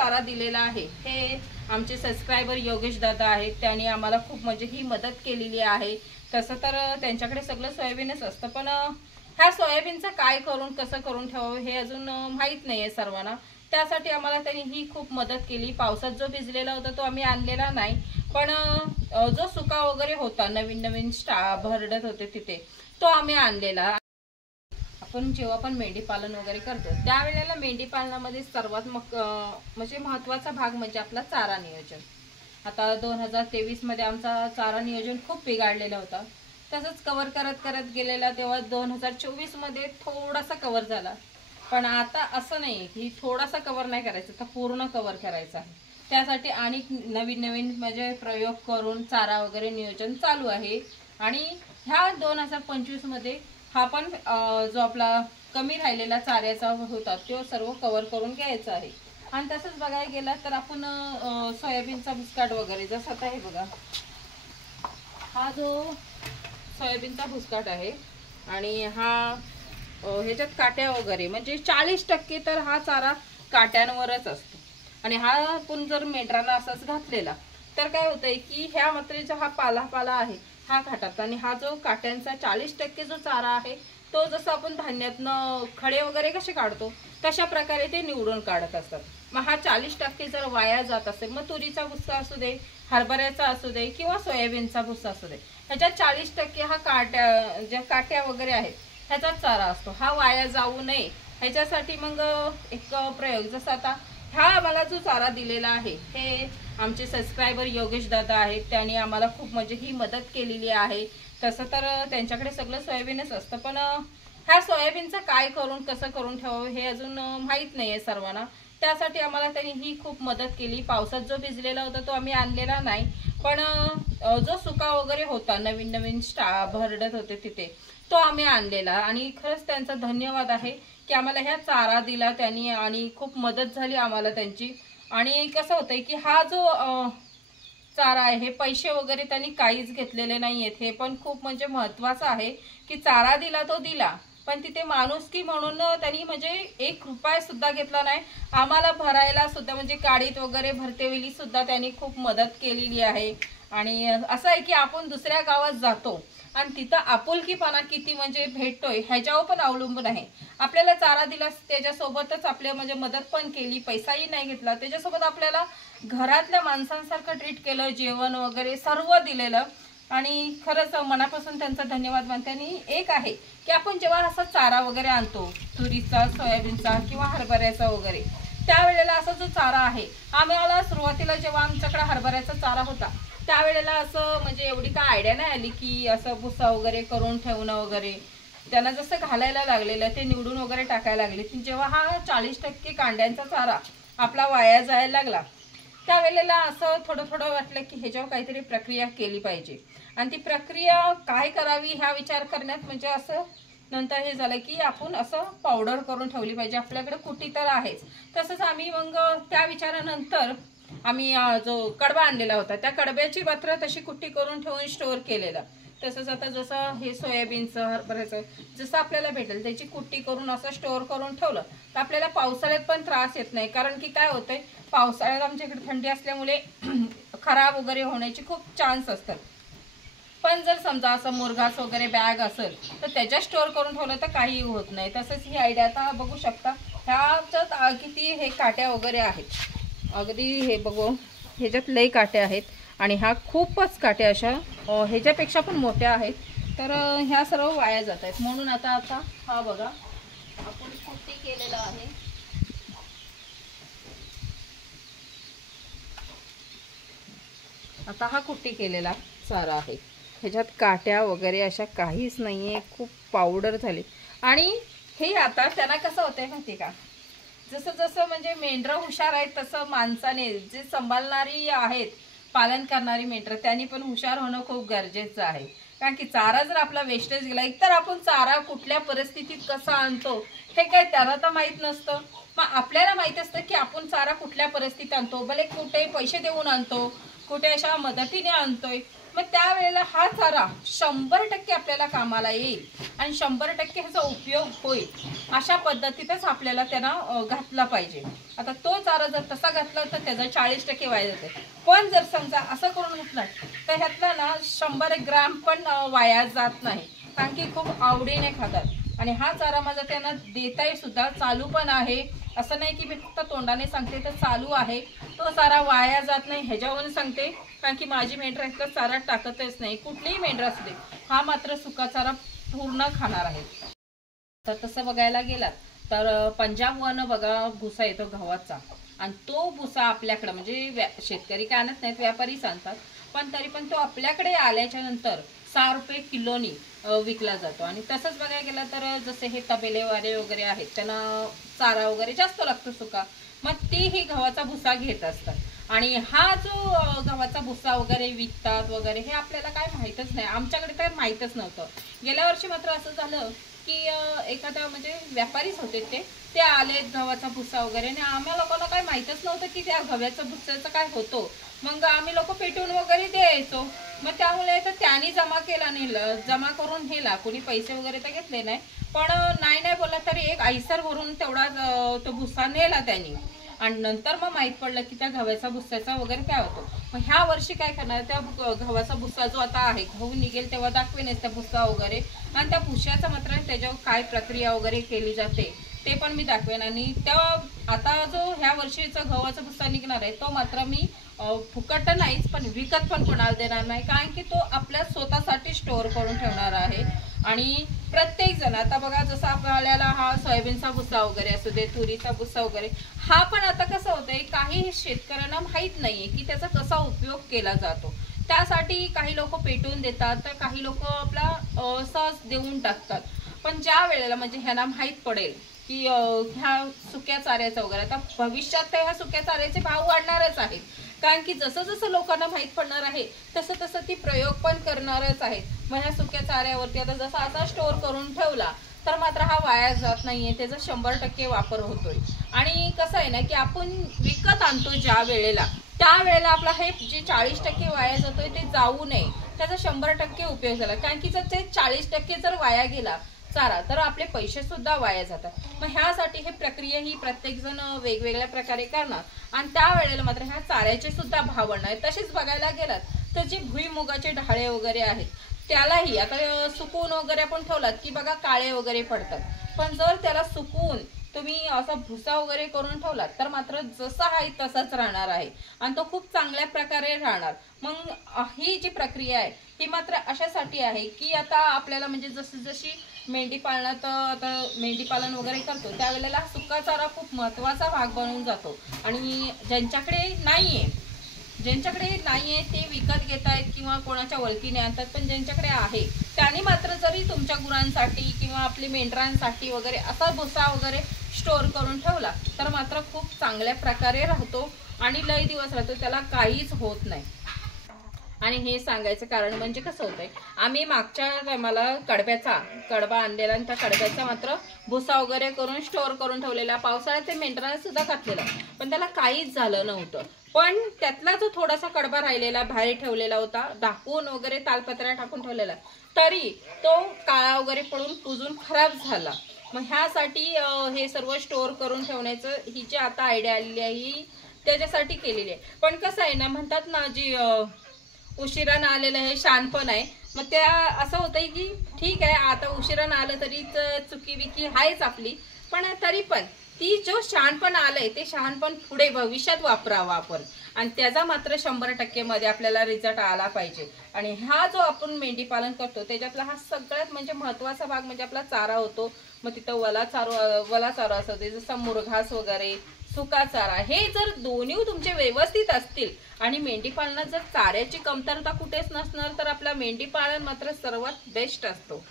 चारा दिलेला आहे हे आमचे सबस्क्रायबर योगेश दादा आहेत, त्यांनी आम्हाला खूप म्हणजे ही मदत केलेली आहे। तसं तर त्यांच्याकडे सगळं सोयाबीनच असतं, पण ह्या सोयाबीनचं काय करून कसं करून ठेवावं हे अजून माहीत नाही आहे सर्वांना। त्यासाठी आम्हाला त्यांनी ही खूप मदत केली। पावसात जो भिजलेला होता तो आम्ही आणलेला नाही, पण जो सुका वगैरे होता नवीन नवीन भरडत होते तिथे तो आम्ही आणलेला। आपण जेव्हा पण मेंढी पालन वगैरे करतो त्यावेळेला मेंढी पालनामध्ये सर्वात म्हणजे महत्त्वाचा भाग म्हणजे आपला चारा नियोजन। आता 2023 मध्ये आमचा चारा नियोजन खूप बिघडलेला होता, तसंच कव्हर करत करत गेलेला। तेव्हा 2024 मध्ये थोडासा कव्हर झाला, पण आता असं नाही की थोडासा कव्हर नाही करायचा, तर पूर्ण कव्हर करायचा आहे। त्यासाठी आणि नवीन नवीन म्हणजे प्रयोग करून चारा वगैरे नियोजन चालू आहे। आणि ह्या 2025 मध्ये हा पण जो आपला कमी राहिलेला चाऱ्याचा होता तो सर्व कव्हर करून घ्यायचा आहे। आणि तसंच बघायला गेला तर आपण सोयाबीनचा भुसकाट वगैरे जसं आता हे बघा, हा जो सोयाबीनचा भुसकाट आहे आणि हा ह्याच्यात काट्या वगैरे म्हणजे 40% तर हा चारा काट्यांवरच असतो। आणि हा आपण जर मेंढरांना असाच घातलेला तर काय होतंय की ह्या मात्रेचा हा पाला आहे हा खातात, आणि हा जो काट्यांचा 40% जो चारा आहे तो जसं आपण धान्यातनं खडे वगैरे कसे काढतो तशा प्रकारे ते निवडून काढत असतात। मग हा 40% जर वाया जात असेल, मग तुरीचा भुस्सा असू दे, हरभऱ्याचा असू दे किंवा सोयाबीनचा भुस्सा असू दे, ह्याच्यात 40% हा ज्या काट्या वगैरे आहेत ह्याचाच चारा असतो, हा वाया जाऊ नये ह्याच्यासाठी मग एक प्रयोग जसं आता हा आम्हाला जो चारा दिलेला आहे हे आमचे सबस्क्रायबर योगेश दादा आहेत, त्यांनी आम्हाला खूप म्हणजे ही मदत केलेली आहे। तसं तर त्यांच्याकडे सगळं सोयाबीनच असतं, पण ह्या सोयाबीनचं काय करून कसं करून ठेवावं हे अजून माहीत नाही आहे सर्वांना। त्यासाठी आम्हाला त्यांनी ही खूप मदत केली। पावसात जो भिजलेला होता तो आम्ही आणलेला नाही, पण जो सुका वगैरे होता नवीन नवीन भरडत होते तिथे तो आम्ही आणलेला। आणि खरंच त्यांचा धन्यवाद आहे की आम्हाला ह्या चारा दिला त्यांनी आणि खूप मदत झाली आम्हाला त्यांची। आणि कसं होतंय की हा जो चारा आहे हे पैसे वगैरे त्यांनी काहीच घेतलेले नाहीयेत, हे पण खूप म्हणजे महत्त्वाचं आहे की चारा दिला तो दिला, पण तिथे माणुसकी म्हणून त्यांनी म्हणजे 1 रुपया सुद्धा घेतला नाही। आम्हाला भरायला सुद्धा म्हणजे गाडीत वगैरे भरतेवेळी सुद्धा त्यांनी खूप मदत केलेली आहे। आणि असं आहे की आपण दुसऱ्या गावात जातो आणि तिथं आपुलकीपणा किती म्हणजे भेटतोय ह्याच्यावर पण अवलंबून आहे। आपल्याला चारा दिला त्याच्यासोबतच आपल्या म्हणजे मदत पण केली, पैसाही नाही घेतला, त्याच्यासोबत आपल्याला घरातल्या माणसांसारखं ट्रीट केलं, जेवण वगैरे सर्व दिलेलं। आणि खरंच मनापासून त्यांचा धन्यवाद मानते। आणि एक आहे की आपण जेव्हा असा चारा वगैरे आणतो तुरीचा, सोयाबीनचा किंवा हरभऱ्याचा वगैरे, त्यावेळेला असा जो चारा आहे आम्हाला सुरुवातीला जेव्हा आमच्याकडे हरभऱ्याचा चारा होता त्यावेळेला असं म्हणजे एवढी काय आयडिया नाही आली की असं भुसा वगैरे करून ठेवणं वगैरे। त्यांना जसं घालायला लागलेलं ते निवडून वगैरे टाकायला लागले, जेव्हा हा 40% कांड्यांचा चारा आपला वाया जायला लागला त्यावेळेला असं थोडं थोडं वाटलं की ह्याच्यावर काहीतरी प्रक्रिया केली पाहिजे। आणि ती प्रक्रिया काय करावी ह्या विचार करण्यात म्हणजे असं नंतर हे झालं की आपण असं पावडर करून ठेवली पाहिजे, आपल्याकडे कुटी तर आहेच। तसंच आम्ही मग त्या विचारानंतर आम्ही जो कडबा आणलेला होता त्या कडब्याची मात्र तशी कुट्टी करून ठेवून स्टोअर केलेलं। तसंच आता जसं हे सोयाबीनचं, हरभऱ्याचं जसं आपल्याला भेटेल त्याची कुट्टी करून असं स्टोअर करून ठेवलं तर आपल्याला पावसाळ्यात पण त्रास येत नाही। कारण की काय होतंय, पावसाळ्यात आमच्या इकडे थंडी असल्यामुळे खराब वगैरे होण्याची खूप चान्स असतात। पण जर समजा असं मुरघास वगैरे बॅग असेल तर त्याच्यात स्टोअर करून ठेवलं तर काही होत नाही। तसंच ही आयडिया आता बघू शकता, ह्याच्यात किती हे काट्या वगैरे आहेत, अगदी हे बघू ह्याच्यात लई काट्या आहेत आणि ह्या खूपच काट्या अशा ह्याच्यापेक्षा पण मोठ्या आहेत, तर ह्या सर्व वाया जात आहेत। म्हणून आता हा बघा आपण कुट्टी केलेला आहे, आता हा कुट्टी केलेला चारा आहे, ह्याच्यात काट्या वगैरे अशा काहीच नाहीये, खूप पावडर झाली। आणि हे आता त्यांना कसं होतंय माहिती का, जसं जसं म्हणजे मेंढरं हुशार आहेत तसं माणसाने जे सांभाळणारी आहेत पालन करणारी मेंढरं त्यांनी पण हुशार होणं खूप गरजेचं आहे। कारण की चारा जर आपला वेस्टेज गेला, एकतर आपण चारा कुठल्या परिस्थितीत कसा आणतो हे काय त्याला तर माहीत नसतं, मग आपल्याला माहीत असतं की आपण चारा कुठल्या परिस्थितीत आणतो, भले कुठे पैसे देऊन आणतो, कुठे अशा मदतीने आणतोय, मग त्यावेळेला हा चारा 100% आपल्याला कामाला येईल आणि 100% ह्याचा उपयोग होईल। अशा पद्धतीतच आपल्याला त्यांना घातला पाहिजे। आता तो चारा जर तसा घातला तर त्याचा 40% वाया जाते, पण जर समजा असं करून घातला तर ह्यातला ना 100 ग्राम पण वाया जात नाही, कारण की खूप आवडीने खातात। आणि हा चारा माझा त्यांना देताय सुद्धा, चालू पण आहे, असं नाही की मी फक्त तोंडाने सांगते, तर चालू आहे। तो चारा वाया जात नाही ह्याच्यावरून सांगते, कारण की माझी मेंढरं इतका चारा टाकतच नाही, कुठलीही मेंढरं असू दे, हा मात्र सुका चारा पूर्ण खाणार आहे। तर तसं बघायला गेलात तर पंजाब वन बघा भुसा येतो गव्हाचा, आणि तो भुसा आपल्याकडे म्हणजे शेतकरी काय आणत नाहीत, व्यापारीच आणतात, पण तरी पण तो आपल्याकडे आल्याच्या नंतर 6 रुपये किलोनी विकला जातो। आणि तसंच बघायला गेलं तर जसे हे तबेलेवाले वगैरे आहेत त्यांना चारा वगैरे जास्त लागतो सुका, मग ती ही गव्हाचा भुसा घेत असतात। आणि हा जो गव्हाचा भुसा वगैरे विकतात वगैरे हे आपल्याला काय माहीतच नाही, आमच्याकडे काय माहीतच नव्हतं। गेल्या वर्षी मात्र असं झालं की एखादा म्हणजे व्यापारीच होते ते आले गव्हाचा भुसा वगैरे, आणि आम्हा लोकांना काय माहीतच नव्हतं की त्या गव्हाच्या भुस्याचं काय होतं, मग आम्ही लोक पेटून वगैरे द्यायचो। मग त्यामुळे तर त्यांनी जमा करून नेला, कोणी पैसे वगैरे तर घेतले नाही, पण नाही बोलला तरी एक आईसर भरून तेवढा तो भुसा नेला त्यांनी। आणि नंतर मग माहीत पडलं की त्या गव्हाचा भुस्याचा वगैरे काय होतो। मग ह्या वर्षी काय करणार, त्या गव्हाचा भुस्सा जो आता आहे, गहू निघेल तेव्हा दाखवेनच त्या भुस्सा वगैरे, आणि त्या भुस्याचा मात्र त्याच्यावर काय प्रक्रिया वगैरे केली जाते ते पण मी दाखवेन। आणि त्या आता जो ह्या वर्षीचा गव्हाचा भुस्सा निघणार आहे तो मात्र मी फुकट नाहीच, पण विकत पण कोणाला देणार नाही, कारण की तो आपल्या स्वतःसाठी स्टोअर करून ठेवणार आहे। आणि प्रत्येक जण आता बघा, जसं आपल्याला हा सोयाबीनचा भुस्सा वगैरे असू दे, तुरीचा भुस्सा वगैरे, हा पण आता कसं होतंय, काही शेतकऱ्यांना माहीत नाहीये की त्याचा कसा उपयोग केला जातो। त्यासाठी काही लोक पेटवून देतात, तर काही लोक आपला सहज देऊन टाकतात। पण ज्या वेळेला म्हणजे ह्यांना माहीत पडेल की ह्या सुक्या चाऱ्याचा वगैरे, आता भविष्यात तर ह्या सुक्या चाऱ्याचे भाव वाढणारच आहेत, कारण की जसं जसं लोकांना माहीत पडणार आहे तसं तसं ती प्रयोग पण करणारच आहेत। मग ह्या सुक्या चाऱ्यावरती आता जसा असा स्टोअर करून ठेवला तर मात्र हा वाया जात नाहीये, त्याचा 100% वापर होतोय। आणि कसं आहे ना की आपण विकत आणतो ज्या वेळेला, त्यावेळेला आपला हे जे 40% वाया जातोय ते जाऊ नये, त्याचा 100% उपयोग झाला, कारण की जर ते 40% जर वाया गेला चारा तर आपले पैसे सुद्धा वाया जातात। मग ह्यासाठी हे प्रक्रिया ही प्रत्येक जण वेगवेगळ्या प्रकारे करणार, आणि त्यावेळेला मात्र ह्या चाऱ्याचे सुद्धा भाव वाढणार। तसेच बघायला गेलात तर जे भुईमुगाचे ढाळे वगैरे आहेत त्यालाही आता सुकून वगैरे आपण ठेवलात की बघा काळे वगैरे पडतात, पण जर त्याला सुकून तुम्ही असा भुसा वगैरे करून ठेवलात तर मात्र जसा आहे तसाच राहणार आहे, आणि तो खूप चांगल्या प्रकारे राहणार। मग ही जी प्रक्रिया आहे ही मात्र अशासाठी आहे की आता आपल्याला म्हणजे जशी मेंढी पालनात आता मेंढी पालन वगैरे करतो त्यावेळेला सुका चारा खूप महत्त्वाचा भाग बनून जातो। आणि ज्यांच्याकडे नाहीये ते विकत घेत आहेत किंवा कोणाच्या ओळखीने आणतात, पण ज्यांच्याकडे आहे त्यांनी मात्र जरी तुमच्या गुरांसाठी किंवा आपल्या मेंढरांसाठी वगैरे असा भुसा वगैरे स्टोअर करून ठेवला तर मात्र खूप चांगल्या प्रकारे राहतो आणि लय दिवस राहतो, त्याला काहीच होत नाही। आणि हे सांगायचं कारण म्हणजे कसं होतंय, आम्ही मागच्या टायमाला कडबा आणलेला आणि त्या कडब्याचा मात्र भुसा वगैरे करून स्टोअर करून ठेवलेला, पावसाळ्यात ते मेंढरांना सुद्धा घातलेला, पण त्याला काहीच झालं नव्हतं। पण त्यातला जो थोडासा कडबा राहिलेला बाहेर ठेवलेला होता, झाकून वगैरे तालपत्र्या टाकून ठेवलेला, तरी तो काळा वगैरे पडून कुजून खराब झाला। मग ह्यासाठी हे सर्व स्टोअर करून ठेवण्याचं ही जी आता आयडिया आलेली आहे ही त्याच्यासाठी केलेली आहे। पण कसं आहे ना, म्हणतात ना जी उशिरानं आलेलं हे शहाणपण आहे, मग त्या असं होतंय की ठीक आहे आता उशिरानं आलं तरी चुकी बिकी आहेच आपली, पण तरी पण ती जो शहाणपण आलंय ते शहाणपण पुढे भविष्यात वापरावा आपण, आणि त्याचा मात्र 100% मध्ये आपल्याला रिझल्ट आला पाहिजे। आणि हा जो आपण मेंढी पालन करतो त्याच्यातला हा सगळ्यात म्हणजे महत्त्वाचा भाग म्हणजे आपला चारा होतो। मग तिथं वला चारा असतो ते जसं मुरघास वगैरे, सुका चारा, हे जर दोन्ही तुमचे व्यवस्थित असतील आणि मेंढी पालनात जर चाऱ्याची कमतरता कुठेच नसणार तर आपला मेंढी पालन मात्र सर्वात बेस्ट असतो।